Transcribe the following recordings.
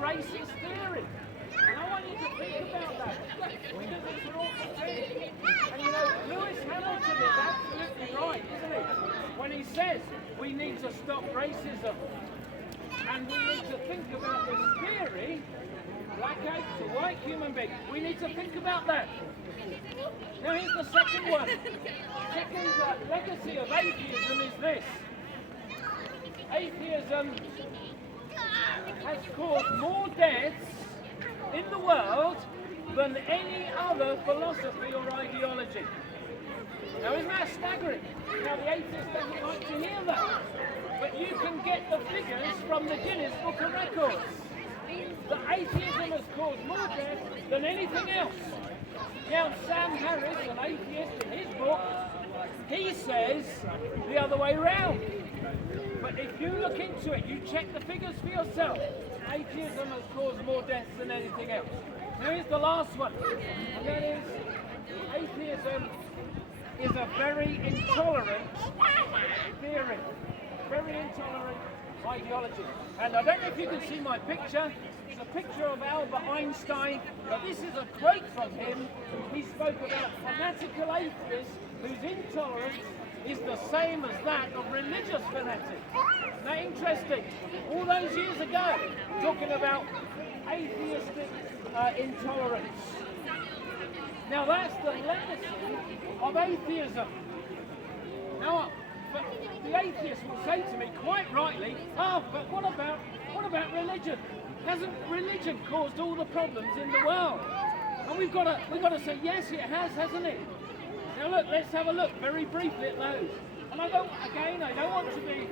racist theory. And I want you to think about that, because it's an awful thing. And you know, Lewis Hamilton is absolutely right, isn't he? When he says we need to stop racism, and we need to think about this theory, black ape to white human being. We need to think about that. Now here's the second one. Second legacy of atheism is this. Atheism has caused more deaths in the world than any other philosophy or ideology. Now isn't that staggering? Now the atheist doesn't like to hear that. But you can get the figures from the Guinness Book of Records. That atheism has caused more deaths than anything else. Now Sam Harris, an atheist, in his book, he says the other way round. But if you look into it, you check the figures for yourself. Atheism has caused more deaths than anything else. Now here's the last one, and that is atheism is a very intolerant theory, very intolerant ideology. And I don't know if you can see my picture. It's a picture of Albert Einstein, but this is a quote from him. He spoke about fanatical atheists whose intolerance is the same as that of religious fanatics. Isn't that interesting? All those years ago, talking about atheistic intolerance. Now that's the legacy of atheism. Now, but the atheist will say to me, quite rightly, but what about religion? Hasn't religion caused all the problems in the world? And we've got to say, yes, it has, hasn't it? Now look, let's have a look very briefly at those. And I don't want to be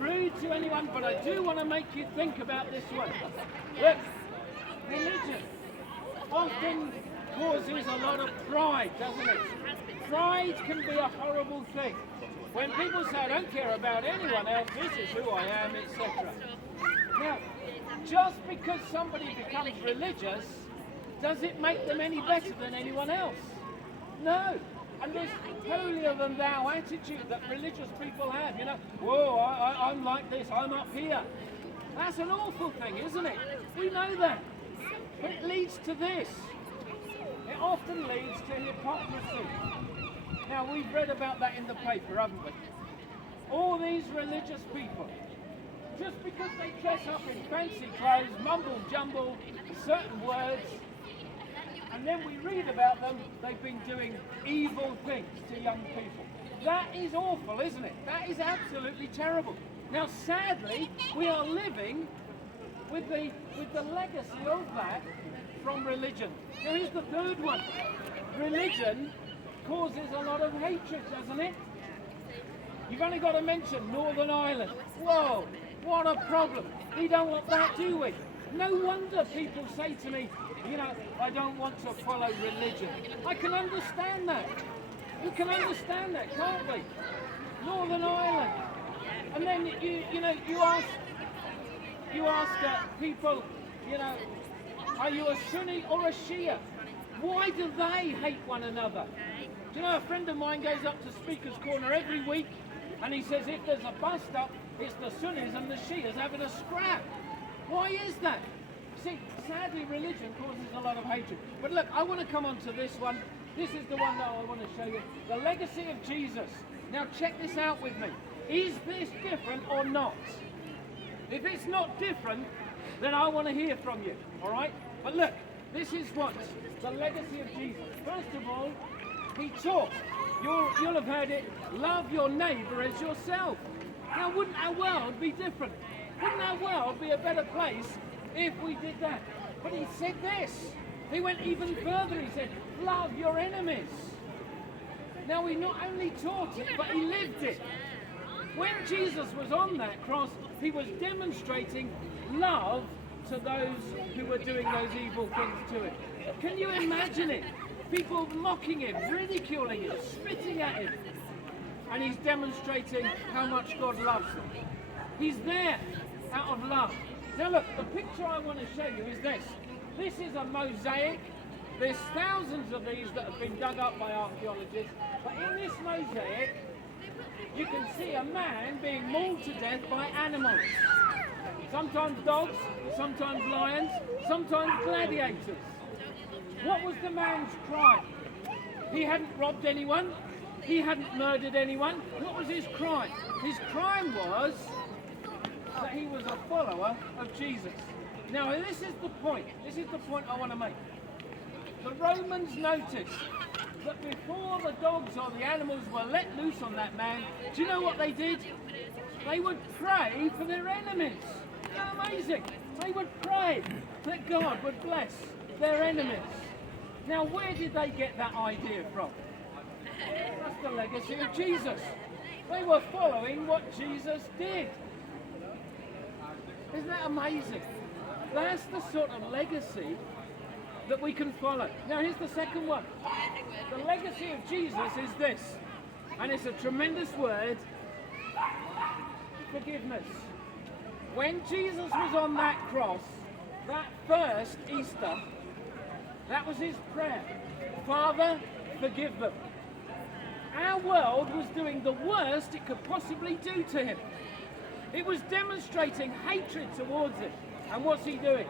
rude to anyone, but I do want to make you think about this one. Look, religion often causes a lot of pride, doesn't it? Pride can be a horrible thing. When people say, I don't care about anyone else, this is who I am, etc. Now, just because somebody becomes religious, does it make them any better than anyone else? No. And this holier than thou attitude that religious people have, you know, whoa, I'm like this, I'm up here. That's an awful thing, isn't it? We know that. But it leads to this. It often leads to hypocrisy. Now, we've read about that in the paper, haven't we? All these religious people, just because they dress up in fancy clothes, mumble jumble certain words, and then we read about them, they've been doing evil things to young people. That is awful, isn't it? That is absolutely terrible. Now, sadly, we are living with the legacy of that from religion. Now, here's the third one. Religion causes a lot of hatred, doesn't it? You've only got to mention Northern Ireland. Whoa, what a problem. We don't want that, do we? No wonder people say to me, you know, I don't want to follow religion. I can understand that. You can understand that, can't we? Northern Ireland. And then you ask people, you know, are you a Sunni or a Shia? Why do they hate one another? Do you know, a friend of mine goes up to Speaker's Corner every week and he says if there's a bust up, it's the Sunnis and the Shias having a scrap. Why is that? See, sadly, religion causes a lot of hatred. But look, I want to come on to this one. This is the one that I want to show you. The legacy of Jesus. Now check this out with me. Is this different or not? If it's not different, then I want to hear from you, all right? But look, this is what the legacy of Jesus. First of all, he taught. You'll have heard it, love your neighbour as yourself. Now, wouldn't our world be different? Wouldn't our world be a better place if we did that? But he said this. He went even further. He said, love your enemies. Now, he not only taught it, but he lived it. When Jesus was on that cross, he was demonstrating love to those who were doing those evil things to him. Can you imagine it? People mocking him, ridiculing him, spitting at him. And he's demonstrating how much God loves them. He's there out of love. Now look, the picture I want to show you is this. This is a mosaic. There's thousands of these that have been dug up by archaeologists. But in this mosaic, you can see a man being mauled to death by animals. Sometimes dogs, sometimes lions, sometimes gladiators. What was the man's crime? He hadn't robbed anyone. He hadn't murdered anyone. What was his crime? His crime was that he was a follower of Jesus. Now this is the point. This is the point I want to make. The Romans noticed that before the dogs or the animals were let loose on that man, do you know what they did? They would pray for their enemies. Isn't that amazing? They would pray that God would bless their enemies. Now where did they get that idea from? That's the legacy of Jesus. They were following what Jesus did. Isn't that amazing? That's the sort of legacy that we can follow. Now here's the second one. The legacy of Jesus is this, and it's a tremendous word: forgiveness. When Jesus was on that cross, that first Easter, that was his prayer. Father, forgive them. Our world was doing the worst it could possibly do to him. It was demonstrating hatred towards him. And what's he doing?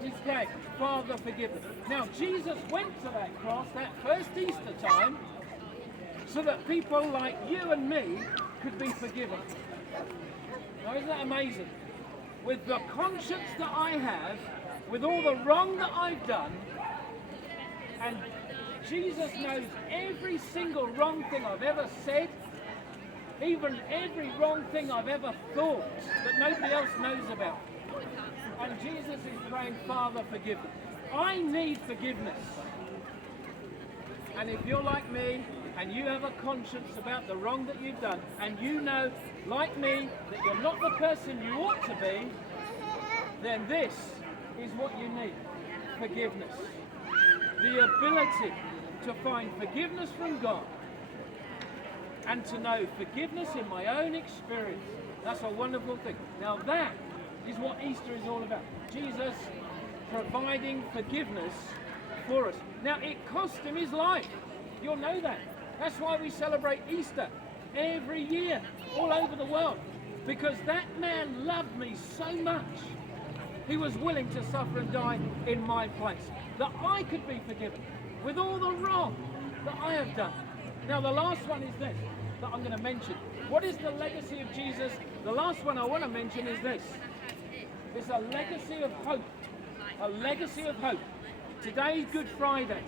He's saying, Father, forgive them. Now, Jesus went to that cross that first Easter time so that people like you and me could be forgiven. Now, isn't that amazing? With the conscience that I have, with all the wrong that I've done, and Jesus knows every single wrong thing I've ever said, even every wrong thing I've ever thought that nobody else knows about. And Jesus is praying, Father, forgive them. I need forgiveness. And if you're like me, and you have a conscience about the wrong that you've done, and you know, like me, that you're not the person you ought to be, then this is what you need: forgiveness. The ability to find forgiveness from God and to know forgiveness in my own experience. That's a wonderful thing. Now that is what Easter is all about. Jesus providing forgiveness for us. Now it cost him his life. You'll know that. That's why we celebrate Easter every year all over the world. Because that man loved me so much. He was willing to suffer and die in my place, that I could be forgiven with all the wrong that I have done. Now the last one is this, that I'm going to mention. What is the legacy of Jesus? The last one I want to mention is this. It's a legacy of hope. A legacy of hope. Today is Good Friday,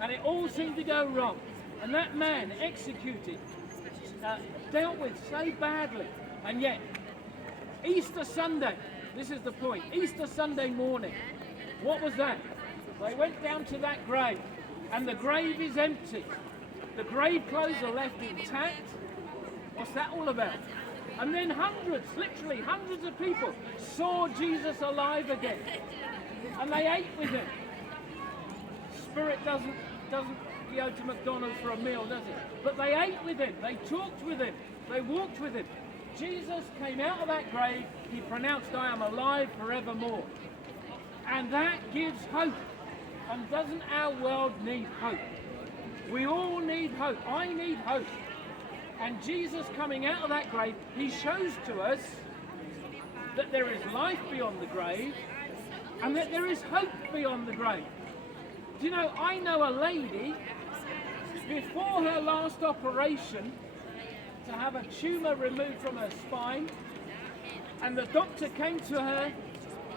and it all seemed to go wrong. And that man executed, dealt with so badly. And yet, Easter Sunday, this is the point, Easter Sunday morning, what was that? They went down to that grave, and the grave is empty. The grave clothes are left intact. What's that all about? And then hundreds, literally hundreds of people saw Jesus alive again. And they ate with him. Spirit doesn't go to McDonald's for a meal, does it? But they ate with him, they talked with him, they walked with him. Jesus came out of that grave, he pronounced, I am alive forevermore. And that gives hope. And doesn't our world need hope? We all need hope. I need hope. And Jesus coming out of that grave, he shows to us that there is life beyond the grave and that there is hope beyond the grave. Do you know, I know a lady, before her last operation, to have a tumour removed from her spine, and the doctor came to her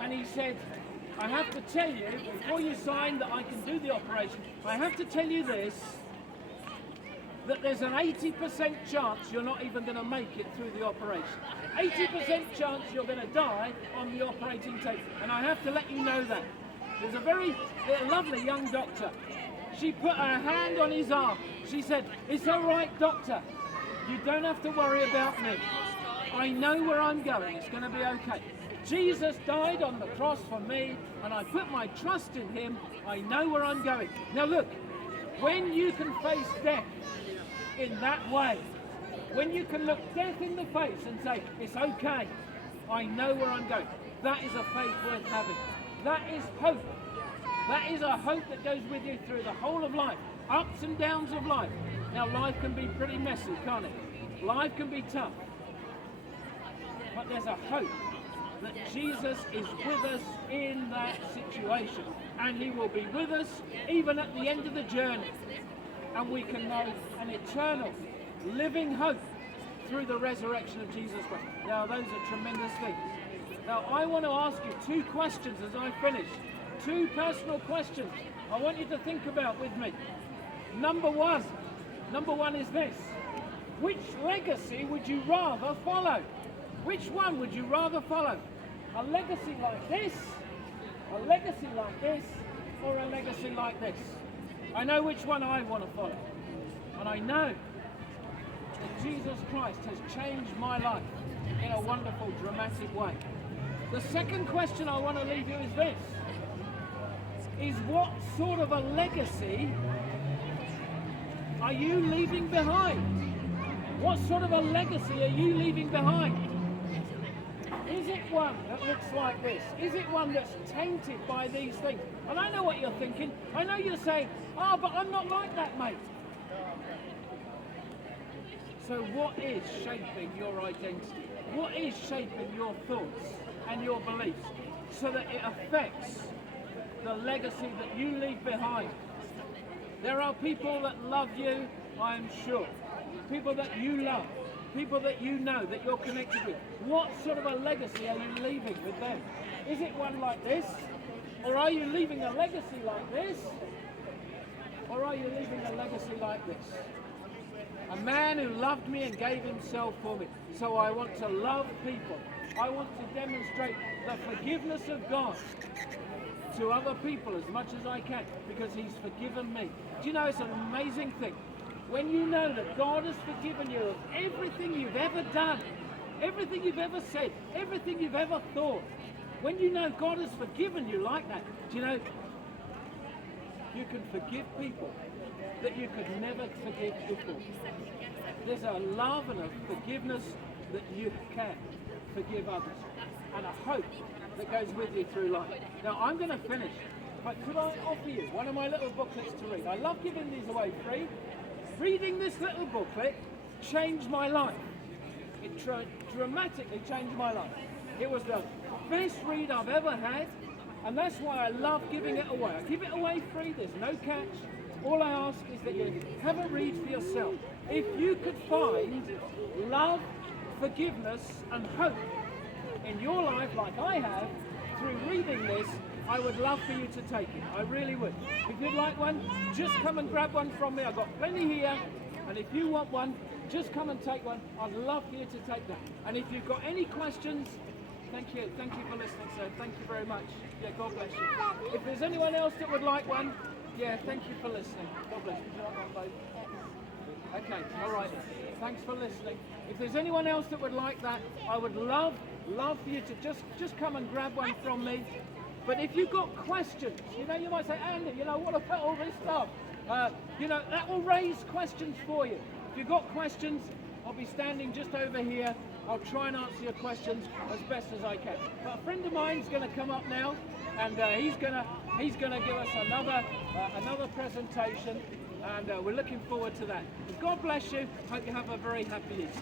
and he said, I have to tell you, before you sign that I can do the operation, I have to tell you this, that there's an 80% chance you're not even going to make it through the operation. 80% chance you're going to die on the operating table. And I have to let you know that. There's a very lovely young doctor. She put her hand on his arm. She said, it's all right, doctor. You don't have to worry about me. I know where I'm going. It's going to be okay. Jesus died on the cross for me, and I put my trust in him. I know where I'm going. Now look, when you can face death in that way, when you can look death in the face and say, it's okay, I know where I'm going, that is a faith worth having. That is hope. That is a hope that goes with you through the whole of life, ups and downs of life. Now life can be pretty messy, can't it? Life can be tough. But there's a hope that Jesus is with us in that situation, and he will be with us even at the end of the journey, and we can know an eternal living hope through the resurrection of Jesus Christ. Now those are tremendous things. Now I want to ask you two questions as I finish. Two personal questions I want you to think about with me. Number one is this. Which legacy would you rather follow? Which one would you rather follow? A legacy like this, or a legacy like this? I know which one I want to follow. And I know that Jesus Christ has changed my life in a wonderful, dramatic way. The second question I want to leave you is this. Is what sort of a legacy are you leaving behind? What sort of a legacy are you leaving behind? Is it one that looks like this? Is it one that's tainted by these things? And I know what you're thinking. I know you're saying, oh, but I'm not like that, mate. So what is shaping your identity? What is shaping your thoughts and your beliefs so that it affects the legacy that you leave behind? There are people that love you, I am sure. People that you love. People that you know, that you're connected with. What sort of a legacy are you leaving with them? Is it one like this? Or are you leaving a legacy like this? Or are you leaving a legacy like this? A man who loved me and gave himself for me. So I want to love people. I want to demonstrate the forgiveness of God to other people as much as I can, because he's forgiven me. Do you know, it's an amazing thing. When you know that God has forgiven you of everything you've ever done, everything you've ever said, everything you've ever thought, when you know God has forgiven you like that, do you know, you can forgive people that you could never forgive before. There's a love and a forgiveness that you can forgive others, and a hope that goes with you through life. Now I'm going to finish, but could I offer you one of my little booklets to read? I love giving these away free. Reading this little booklet changed my life. It dramatically changed my life. It was the best read I've ever had, and that's why I love giving it away. I give it away free, there's no catch. All I ask is that you have a read for yourself. If you could find love, forgiveness and hope in your life like I have through reading this, I would love for you to take it. I really would. If you'd like one, just come and grab one from me. I've got plenty here. And if you want one, just come and take one. I'd love for you to take that. And if you've got any questions, thank you. Thank you for listening, sir. Thank you very much. Yeah, God bless you. If there's anyone else that would like one, yeah, thank you for listening. God bless you. Would you like one, both? Okay, all right. Thanks for listening. If there's anyone else that would like that, I would love for you to just come and grab one from me. But if you've got questions, you know, you might say, Andy, you know, what about all this stuff? You know, that will raise questions for you. If you've got questions, I'll be standing just over here. I'll try and answer your questions as best as I can. But a friend of mine is going to come up now, and he's going to give us another presentation, and we're looking forward to that. God bless you. Hope you have a very happy Easter.